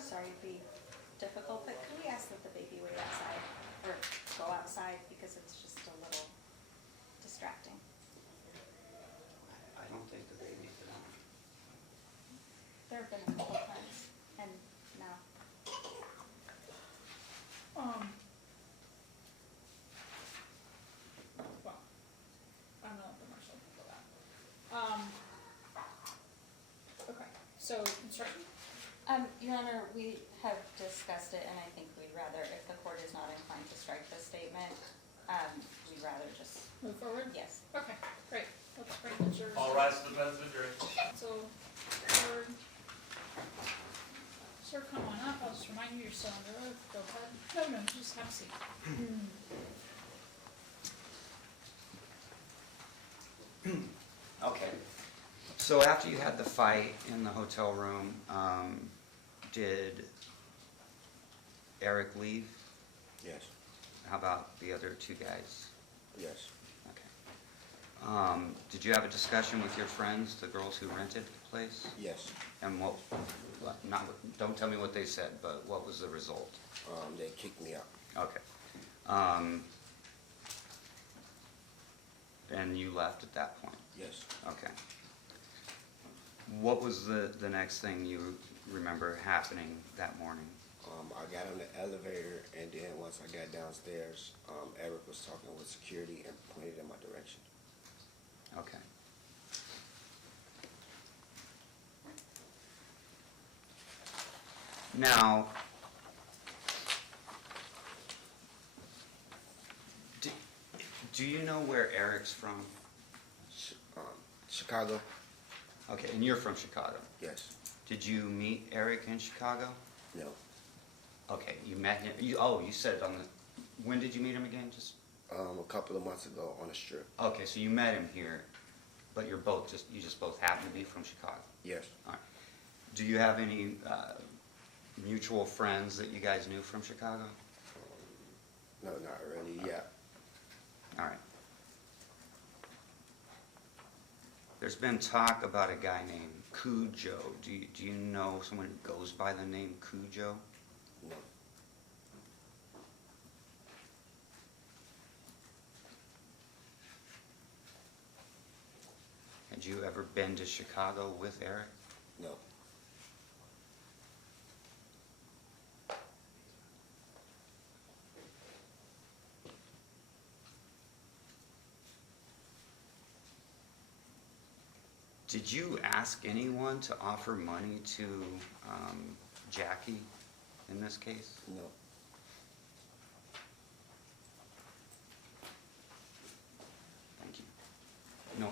sorry to be difficult, but could we ask that the baby wait outside, or go outside, because it's just a little distracting. I don't think the baby fit on. There have been a couple times, and now. Well, I don't know if the marshal can go that. Okay, so instruction? Your Honor, we have discussed it, and I think we'd rather, if the court is not inclined to strike this statement, we'd rather just, Move forward? yes. Okay, great. Let's bring the jurors. All rise to the pledge of allegiance. So, sir, come on up. I'll just remind you, you're still under oath. Go ahead. No, just have a seat. Okay. So after you had the fight in the hotel room, did Eric leave? Yes, How about the other two guys? yes, Okay. Did you have a discussion with your friends, the girls who rented the place? yes. And what, not, don't tell me what they said, but what was the result? They kicked me out. Okay. And you left at that point? Yes. Okay. What was the next thing you remember happening that morning? I got on the elevator, and then once I got downstairs, Eric was talking with security and pointed in my direction. Okay. Now, do you know where Eric's from? Chicago? Okay, and you're from Chicago. Yes. Did you meet Eric in Chicago? No. Okay, you met him, you said on the, when did you meet him again? Just, A couple of months ago on a strip. okay, so you met him here, but you just both happen to be from Chicago? Yes. All right. Do you have any mutual friends that you guys knew from Chicago? No, not really. Yeah. All right. There's been talk about a guy named Cujo. Do you know someone who goes by the name Cujo? No. Had you ever been to Chicago with Eric? No. Did you ask anyone to offer money to Jackie in this case? No. Thank you. No.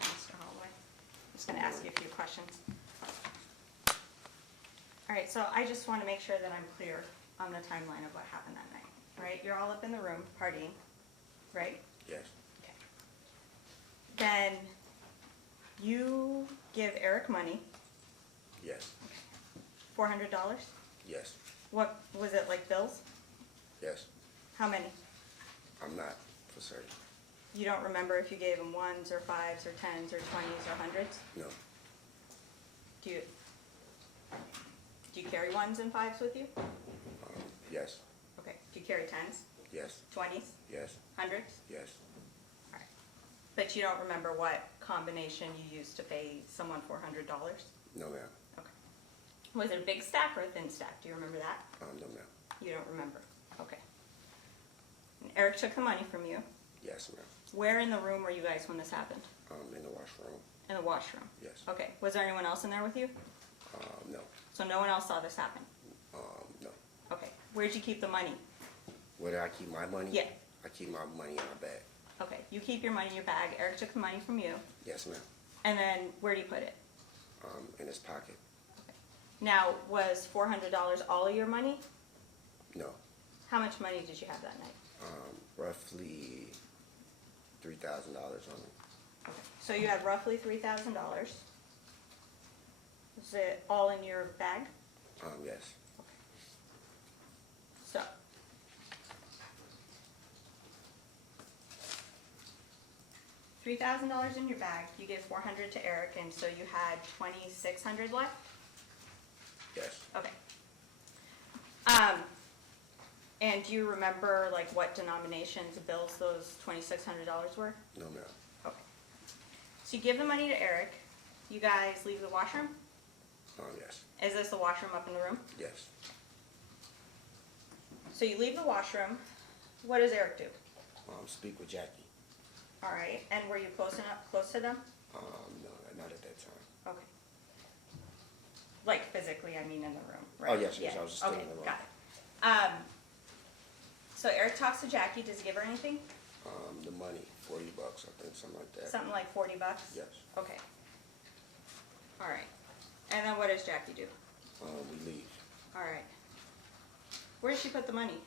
Mr. Holloway, I'm just gonna ask you a few questions. All right, so I just wanna make sure that I'm clear on the timeline of what happened that night, right? You're all up in the room partying, right? Yes. Okay. Then you give Eric money, Yes. $400? Yes. What, was it like bills? Yes. How many? I'm not for certain. You don't remember if you gave him ones or fives or tens or 20s or hundreds? No. Do you carry ones and fives with you? Yes. Okay. Do you carry tens, Yes. 20s, Yes. hundreds? Yes. All right. But you don't remember what combination you used to pay someone $400? No, ma'am. Okay. Was it a big stack or a thin stack? Do you remember that? No, ma'am. You don't remember? Okay. And Eric took the money from you. Yes, ma'am. Where in the room were you guys when this happened? In the washroom. In the washroom? Yes. Okay. Was there anyone else in there with you? No. So no one else saw this happen? No. Okay. Where'd you keep the money? Where do I keep my money? Yeah. I keep my money in my bag. Okay. You keep your money in your bag. Eric took the money from you. Yes, ma'am. And then where do you put it? In his pocket. Okay. Now, was $400 all of your money? No. How much money did you have that night? Roughly $3,000 on it. Okay. So you had roughly $3,000. Was it all in your bag? Yes. $3,000 in your bag, you gave $400 to Eric, and so you had $2,600 left? Yes. Okay. And do you remember, like, what denominations of bills those $2,600 were? No, ma'am. Okay. So you give the money to Eric, you guys leave the washroom? Yes. Is this the washroom up in the room? Yes. So you leave the washroom, what does Eric do? Speak with Jackie. All right, and were you close to them? No, not at that time. Okay. Like physically, I mean in the room, right? Oh, yes, yes, I was still Okay, in the room. got it. So Eric talks to Jackie, does he give her anything? The money, $40, I think, something like that. Something like $40? Yes. Okay. All right. And then what does Jackie do? We leave. All right. Where does she put the money?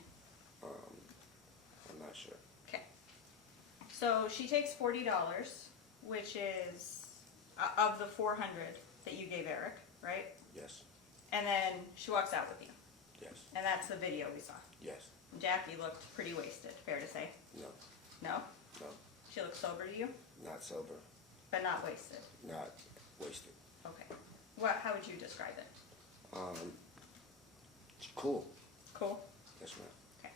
I'm not sure. Okay. So she takes $40, which is of the $400 that you gave Eric, right? Yes. And then she walks out with you. Yes. And that's the video we saw. Yes. Jackie looked pretty wasted, fair to say. No. No? No. She looked sober to you, Not sober. but not wasted. Not wasted. Okay. How would you describe it? Cool. Cool? Yes, ma'am. Okay.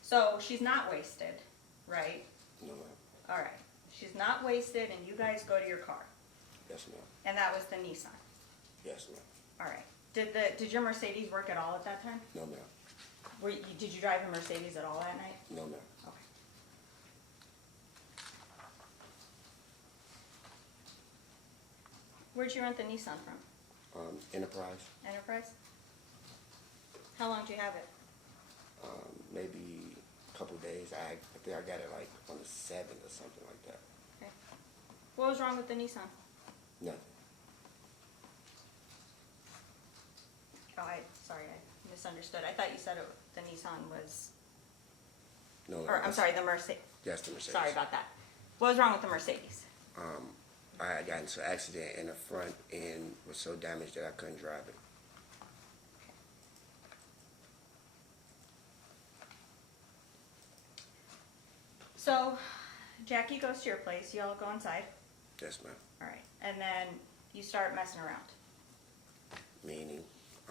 So she's not wasted, right? No, ma'am. All right. She's not wasted, and you guys go to your car. Yes, ma'am. And that was the Nissan. Yes, ma'am. All right. Did your Mercedes work at all at that time? No, ma'am. Did you drive a Mercedes at all that night? No, ma'am. Okay. Where'd you rent the Nissan from? Enterprise. Enterprise? How long do you have it? Maybe a couple days. I think I got it like on the 7th or something like that. Okay. What was wrong with the Nissan? Nothing. Oh, sorry, I misunderstood. I thought you said the Nissan was, No, or I'm sorry, the Mercedes. Yes, the Mercedes. Sorry about that. What was wrong with the Mercedes? I had gotten into an accident and the front end was so damaged that I couldn't drive it. So, Jackie goes to your place. You all go inside. Yes, ma'am. All right, and then you start messing around. Meaning,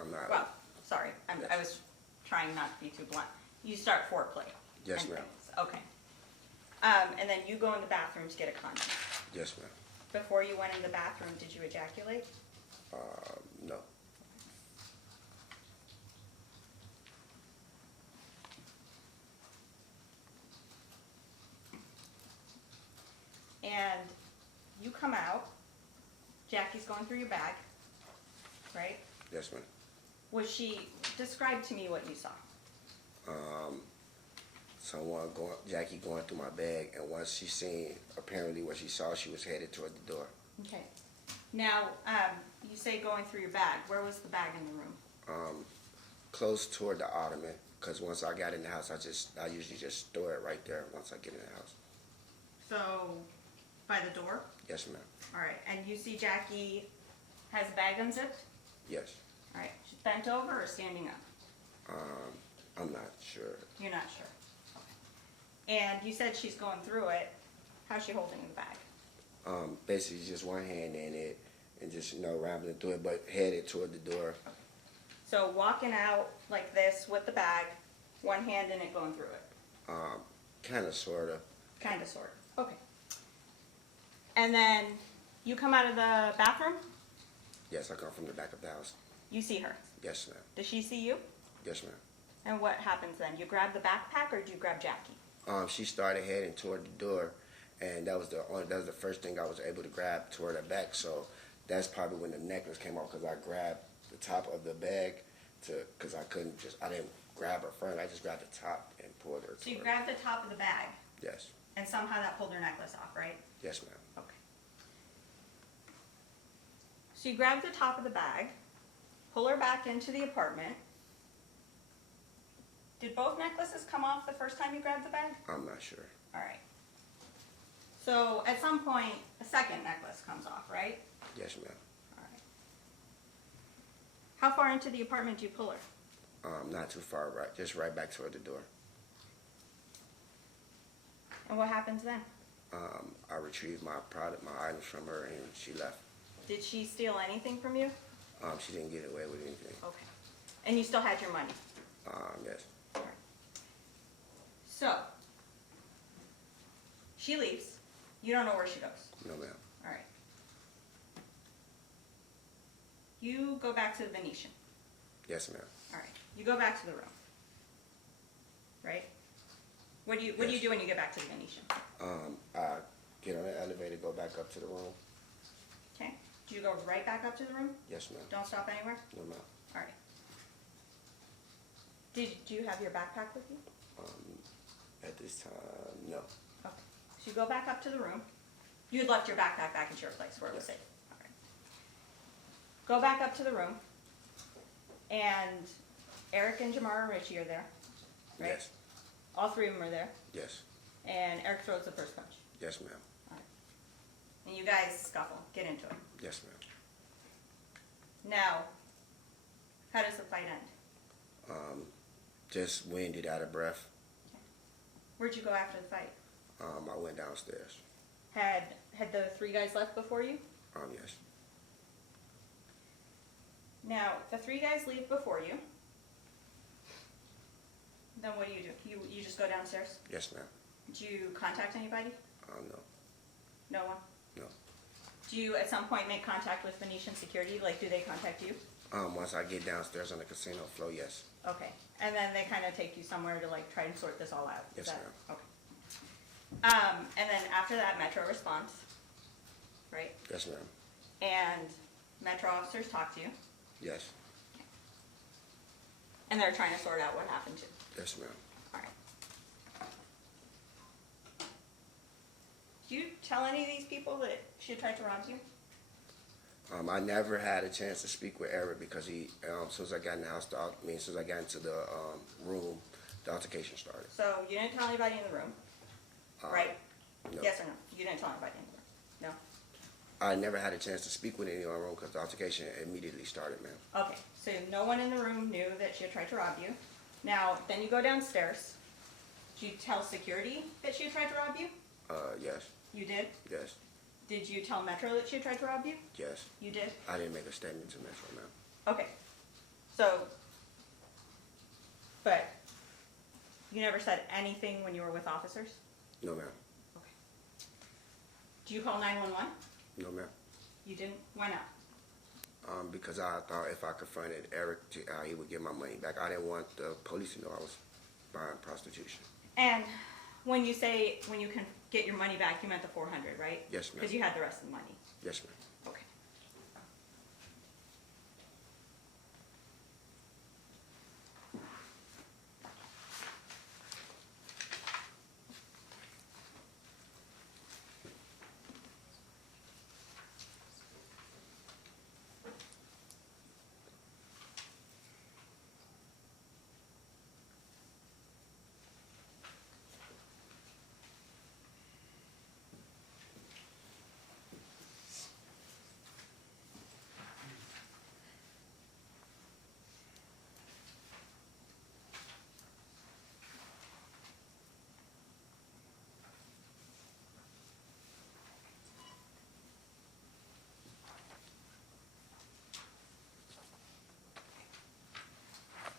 I'm not. Well, sorry, I Yes. was trying not to be too blunt. You start foreplay. Yes, and ma'am. things. Okay. And then you go in the bathroom to get a condom. Yes, ma'am. Before you went in the bathroom, did you ejaculate? No. And you come out, Jackie's going through your bag, right? Yes, ma'am. Describe to me what you saw. Jackie going through my bag, and once she seen apparently what she saw, she was headed toward the door. Okay. Now, you say going through your bag. Where was the bag in the room? Close toward the ottoman, because once I got in the house, I usually just store it right there once I get in the house. So, by the door? Yes, ma'am. All right. And you see Jackie has the bag unzipped? Yes. All right. She's bent over or standing up? I'm not sure. You're not sure. Okay. And you said she's going through it. How's she holding the bag? Basically just one hand in it and just, rambling through it, but headed toward the door. So walking out like this with the bag, one hand in it going through it. Kind of, sort of. Kind of, sort of. Okay. And then you come out of the bathroom, Yes, I come from the back of the house. you see her. Yes, ma'am. Does she see you? Yes, ma'am. And what happens then? You grab the backpack or do you grab Jackie? She started heading toward the door, and that was the first thing I was able to grab toward her back. So that's probably when the necklace came off, because I grabbed the top of the bag because I didn't grab her front. I just grabbed the top and pulled her. So you toward- grabbed the top of the bag Yes. and somehow that pulled her necklace off, right? Yes, ma'am. Okay. So you grab the top of the bag, pull her back into the apartment. Did both necklaces come off the first time you grabbed the bag? I'm not sure. All right. So at some point, a second necklace comes off, right? Yes, ma'am. All right. How far into the apartment do you pull her? Not too far, just right back toward the door. And what happens then? I retrieved my items from her, and she left. Did she steal anything from you? She didn't get away with anything. Okay. And you still had your money? Yes. Alright. So, she leaves. You don't know where she goes. No, ma'am. Alright. You go back to the Venetian. Yes, ma'am. Alright. You go back to the room. Right? What do you Yes. do when you get back to the Venetian? I get on the elevator, go back up to the room. Okay. Do you go right back up to the room? Yes, ma'am. Don't stop anywhere? No, ma'am. Alright. Do you have your backpack with you? At this time, no. Okay. So you go back up to the room. You had left your backpack back at your place where it was Yeah. safe. Alright. Go back up to the room. And Eric and Jamar Ritchie are there. Right? Yes. All three of them are there. Yes. And Eric throws the first punch. Yes, ma'am. Alright. And you guys scuffle. Get into it. Yes, ma'am. Now, how does the fight end? Just winded, out of breath. Where'd you go after the fight? I went downstairs. Had the three guys left before you? Yes. Now, the three guys leave before you. Then what do? You just go downstairs? Yes, ma'am. Do you contact anybody? No. No one? No. Do you at some point make contact with Venetian security? Like, do they contact you? Once I get downstairs on the casino floor, yes. Okay. And then they kind of take you somewhere to like try and sort this all out? Is Yes, that- ma'am. Okay. And then after that, Metro responds, right? Yes, ma'am. And Metro officers talk to you, Yes. and they're trying to sort out what happened to you. Yes, ma'am. All right. Do you tell any of these people that she tried to rob you? I never had a chance to speak with Eric because he, as soon as I got in the house, as soon as I got into the room, the altercation started. So you didn't tell anybody in the room, right? No. Yes or no? You didn't tell anybody in the room? I never had a chance to speak with anyone in the room because the altercation immediately started, ma'am. No? Okay, so no one in the room knew that she had tried to rob you. Now, then you go downstairs. Did you tell security that she had tried to rob you? Yes. You did? Yes. Did you tell Metro that she had tried to rob you? Yes. You did? I didn't make a statement to Metro, ma'am. Okay. So, but you never said anything when you were with officers? No, ma'am. Okay. Do you call 911? No, ma'am. You didn't? Why not? Because I thought if I confronted Eric, he would get my money back. I didn't want the police to know I was buying prostitution. And when you say when you can get your money back, you meant the 400, right? Yes, ma'am. Because you had the rest of the money. Yes, ma'am. Okay.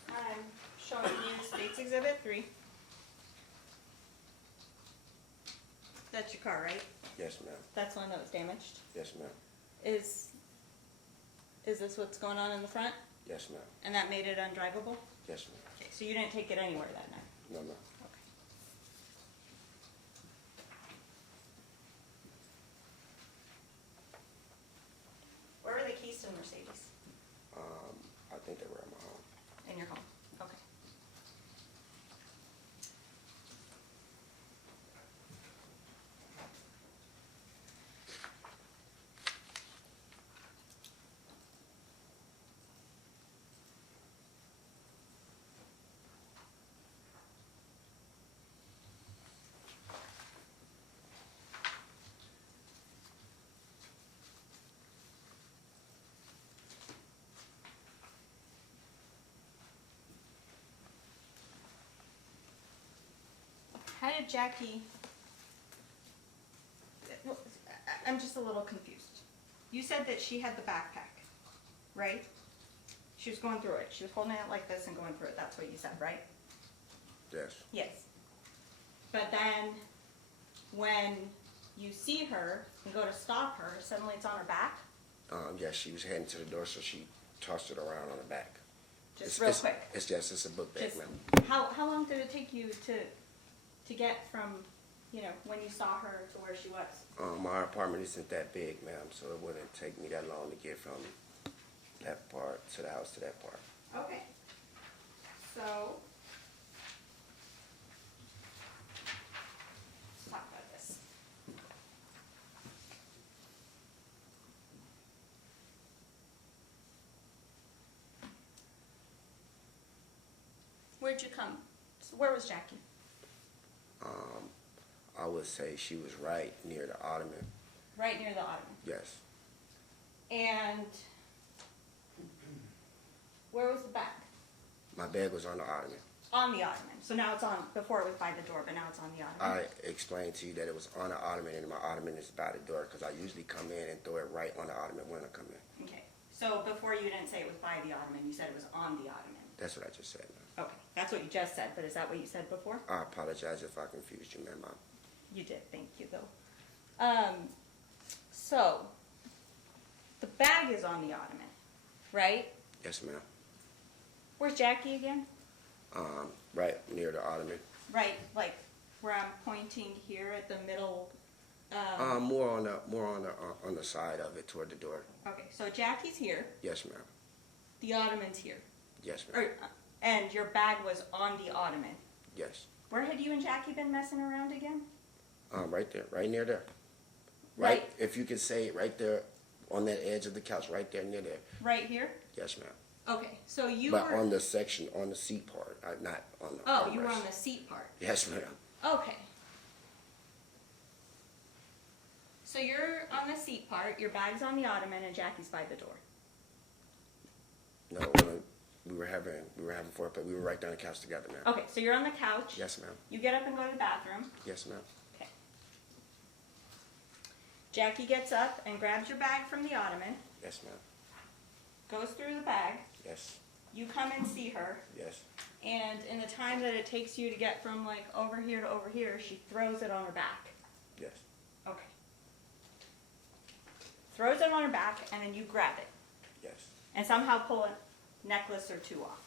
I'm showing you States Exhibit 3. That's your car, right? Yes, ma'am. That's the one that was damaged. Yes, ma'am. Is this what's going on in the front? Yes, ma'am. And that made it undrivable? Yes, ma'am. Okay, so you didn't take it anywhere that night? No, ma'am. Okay. Where were the keys to the Mercedes? I think they were at my home. In your home? Okay. How did Jackie I'm just a little confused. You said that she had the backpack, right? She was going through it. She was holding it like this and going through it. That's what you said, right? Yes. Yes. But then when you see her and go to stop her, suddenly it's on her back? Yes, she was heading to the door, so she tossed it around on her back. Just real quick. It's a book bag, Just, ma'am. how long did it take you to get from, you know, when you saw her to where she was? My apartment isn't that big, ma'am, so it wouldn't take me that long to get from that part to the house to that part. Okay. So, let's talk about this. Where'd you come? Where was Jackie? I would say she was right near the ottoman. Right near the ottoman. Yes. And where was the bag? My bag was on the ottoman. On the ottoman. So now it's on, before it was by the door, but now it's on the ottoman. I explained to you that it was on the ottoman, and my ottoman is by the door because I usually come in and throw it right on the ottoman when I come in. Okay. So before you didn't say it was by the ottoman, you said it was on the ottoman. That's what I just said, ma'am. Okay, that's what you just said, but is that what you said before? I apologize if I confused you, ma'am. You did, thank you, though. So, the bag is on the ottoman, right? Yes, ma'am. Where's Jackie again? Right near the ottoman. Right, like where I'm pointing here at the middle. More on the side of it toward the door. Okay, so Jackie's here, Yes, ma'am. the ottoman's here, Yes, ma'am. and your bag was on the ottoman. Yes. Where had you and Jackie been messing around again? Right there, right near there. Right. If you could say it right there on that edge of the couch, right there near there. Right here? Yes, ma'am. Okay, so you But were. on the section, on the seat part, not on the Oh, you were armrest. on the seat part. Yes, ma'am. Okay. So you're on the seat part, your bag's on the ottoman, and Jackie's by the door. No, we were having foreplay. We were right there on the couch together, ma'am. Okay, so you're on the couch. Yes, ma'am. You get up and go to the bathroom. Yes, ma'am. Okay. Jackie gets up and grabs your bag from the ottoman, Yes, ma'am. goes through the bag. Yes. You come and see her, Yes. and in the time that it takes you to get from like over here to over here, she throws it on her back. Yes. Okay. Throws it on her back, and then you grab it, Yes. and somehow pull a necklace or two off.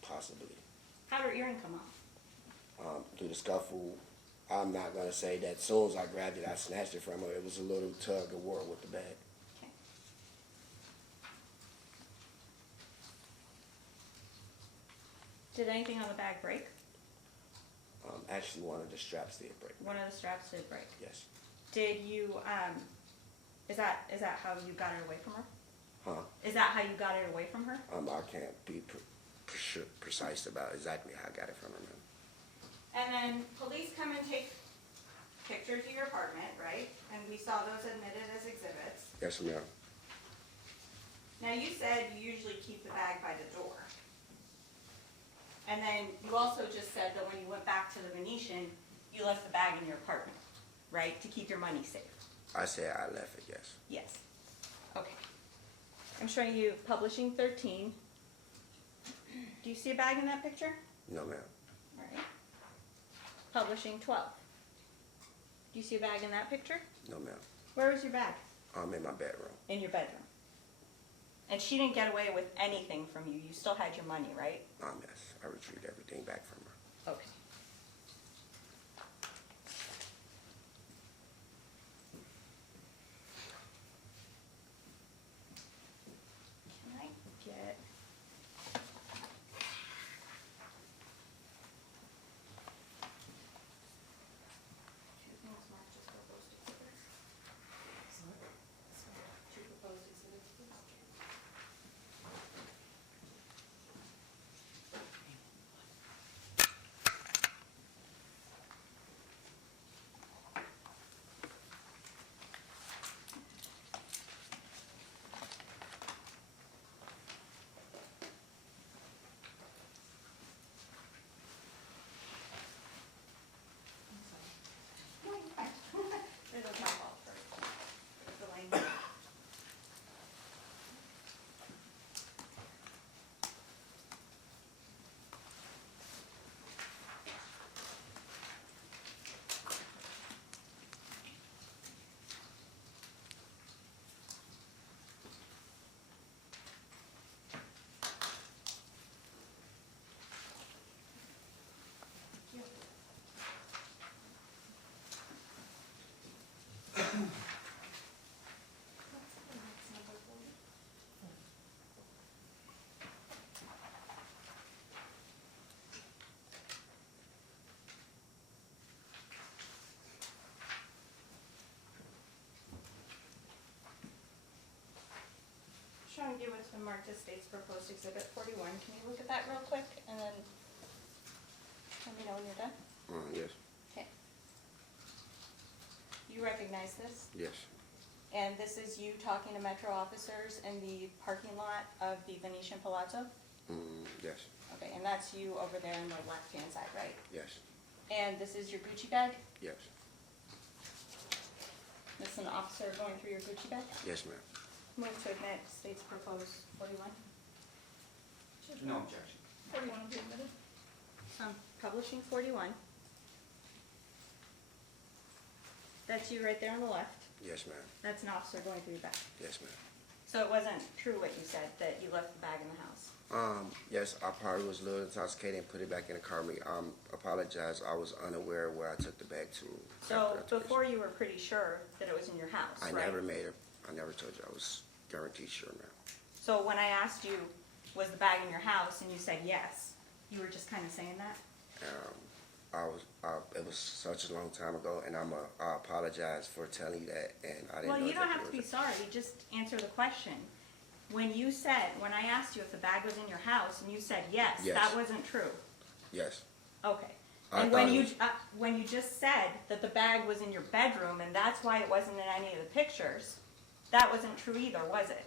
Possibly. How'd her earring come off? Through the scuffle, I'm not gonna say that. As soon as I grabbed it, I snatched it from her. It was a little tug of war with the bag. Okay. Did anything on the bag break? Actually, one of the straps did break. One of the straps did break. Yes. Did you, is that how you got it away from her? Huh? Is that how you got it away from her? I can't be precise about exactly how I got it from her, ma'am. And then police come and take pictures of your apartment, right? And we saw those admitted as exhibits. Yes, ma'am. Now you said you usually keep the bag by the door. And then you also just said that when you went back to the Venetian, you left the bag in your apartment, right? To keep your money safe. I said I left it, yes. Yes. Okay. I'm showing you publishing 13. Do you see a bag in that picture? No, ma'am. All right. Publishing 12. Do you see a bag in that picture? No, ma'am. Where was your bag? I'm in my bedroom. In your bedroom. And she didn't get away with anything from you. You still had your money, right? Yes. I retrieved everything back from her. Okay. Can I get... two things marked as proposed exhibits? Two proposed exhibits, please. behind you, it's been marked as State's Proposed Exhibit 41. Can you look at that real quick and then let me know when you're done? Yes, Okay. You recognize this? yes, And this is you talking to Metro officers in the parking lot of the Venetian Palazzo? yes, Okay, and that's you over there on the left-hand side, right? yes, And this is your Gucci bag? yes, This is an officer going through your Gucci bag? yes, ma'am. Move to admit State's Proposed 41. No objection. 41 will be admitted. So I'm publishing 41. That's you right there on the left. Yes, ma'am. That's an officer going through your bag. Yes, ma'am. So it wasn't true what you said, that you left the bag in the house? Yes, I probably was a little intoxicated and put it back in the car. Apologize. I was unaware where I took the bag to. So after I took it. before you were pretty sure that it was in your house, I right? never told you I was guaranteed sure, ma'am. So when I asked you, was the bag in your house, and you said yes, you were just kind of saying that? It was such a long time ago, and I apologize for telling you that, and I didn't know. Well, you don't exactly have to what be it- sorry, just answer the question. When I asked you if the bag was in your house, and you said yes, Yes. that wasn't true. Yes, Okay. I And thought it when you just said that the bag was in your bedroom, and that's why it wasn't in any of the pictures, that wasn't true either, was it?